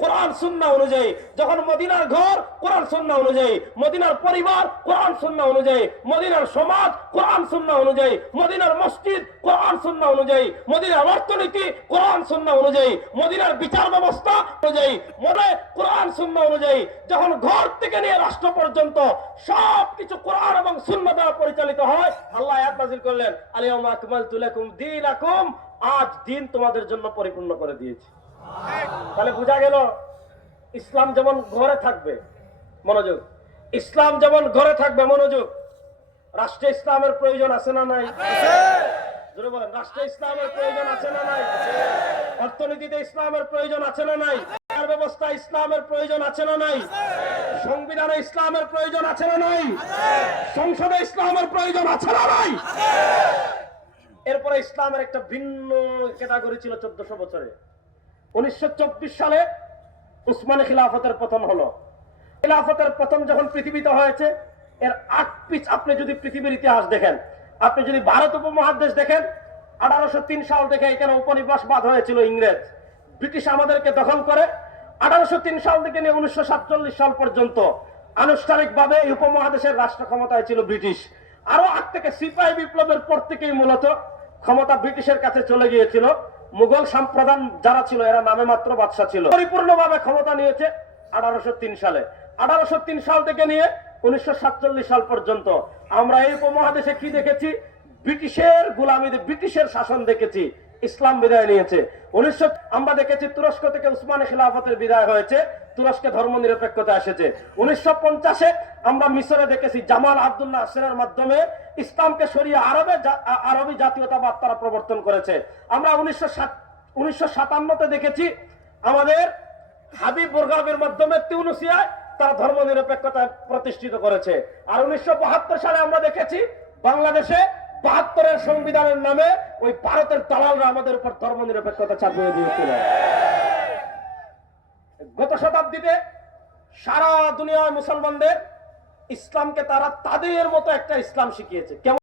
কোরআন সুন্নাহ অনুযায়ী, যখন মদিনার ঘর কোরআন সুন্নাহ অনুযায়ী, মদিনার পরিবার কোরআন সুন্নাহ অনুযায়ী, মদিনার সমাজ কোরআন সুন্নাহ অনুযায়ী, মদিনার মসজিদ কোরআন সুন্নাহ অনুযায়ী, মদিনার অর্থনীতি কোরআন সুন্নাহ অনুযায়ী, মদিনার বিচার ব্যবস্থা অনুযায়ী, মনে কোরআন সুন্নাহ অনুযায়ী, যখন ঘর থেকে নিয়ে রাষ্ট্র পর্যন্ত সবকিছু কোরআন এবং সুন্নাহ দ্বারা পরিচালিত হয়, আল্লাহ আয়াত নাযিল করলেন, আল-ইয়াউমা আকমালতু লাকুম দীনাকুম, আজ দিন তোমাদের জন্য পরিপূর্ণ করে দিয়েছি। তাহলে বোঝা গেল ইসলাম যেমন ঘরে থাকবে, মনোযোগ, ইসলাম যেমন ঘরে থাকবে, মনোযোগ, রাষ্ট্রে ইসলামের প্রয়োজন আছে না নাই? জোরে বলেন, রাষ্ট্রে ইসলামের প্রয়োজন আছে না নাই? অর্থনীতিতে ইসলামের প্রয়োজন আছে না নাই? বিচার ব্যবস্থা ইসলামের প্রয়োজন আছে না নাই? সংবিধানে ইসলামের প্রয়োজন আছে না নাই? সংসদে ইসলামের প্রয়োজন আছে না নাই? এরপরে ইসলামের একটা ভিন্ন ক্যাটাগরি ছিল 1400 বছরে। 1924 সালে উসমানী খিলাফতের পতন হলো। খিলাফতের পতন যখন পৃথিবীতে হয়েছে, এর আগ পিছ আপনি যদি পৃথিবীর ইতিহাস দেখেন, আপনি যদি ভারত উপমহাদেশ দেখেন, 1803 সাল থেকে এখানে উপনিবেশবাদ হয়েছিল ইংরেজ, ব্রিটিশ আমাদেরকে দখল করে। 1803 সাল থেকে নিয়ে 1947 সাল পর্যন্ত আনুষ্ঠানিকভাবে এই উপমহাদেশের রাষ্ট্র ক্ষমতায় ছিল ব্রিটিশ। আরো আগ থেকে সিপাহী বিপ্লবের পর থেকেই মূলত ক্ষমতা ব্রিটিশের কাছে চলে গিয়েছিল। মুঘল সম্প্রদান যারা ছিল এরা নামে মাত্র বাদশা ছিল। পরিপূর্ণভাবে ক্ষমতা নিয়েছে 1803 সালে। 1803 সাল থেকে নিয়ে 1947 সাল পর্যন্ত আমরা এই উপমহাদেশে কি দেখেছি? ব্রিটিশের গোলামি, ব্রিটিশের শাসন দেখেছি। ইসলাম বিদায় নিয়েছে। আমরা দেখেছি তুরস্ক থেকে উসমানী খিলাফতের বিদায় হয়েছে, তুরস্কে ধর্ম নিরপেক্ষতা এসেছে। 1950-এ আমরা মিশরে দেখেছি জামাল আব্দুল নাসেরের মাধ্যমে ইসলামকে সরিয়ে আরবি জাতীয়তাবাদ তারা প্রবর্তন করেছে। আমরা 1957-তে দেখেছি আমাদের হাবিব বুরগাবের মাধ্যমে তিউনিসিয়ায় তারা ধর্ম নিরপেক্ষতা প্রতিষ্ঠিত করেছে। আর 1972 সালে আমরা দেখেছি বাংলাদেশে 72-এর সংবিধানের নামে ওই ভারতের দালালরা আমাদের উপর ধর্ম নিরপেক্ষতা চাপিয়ে দিয়েছিল। গত শতাব্দীতে সারা দুনিয়ার মুসলমানদের ইসলামকে তারা তাদের মতো একটা ইসলাম শিখিয়েছে। কেমন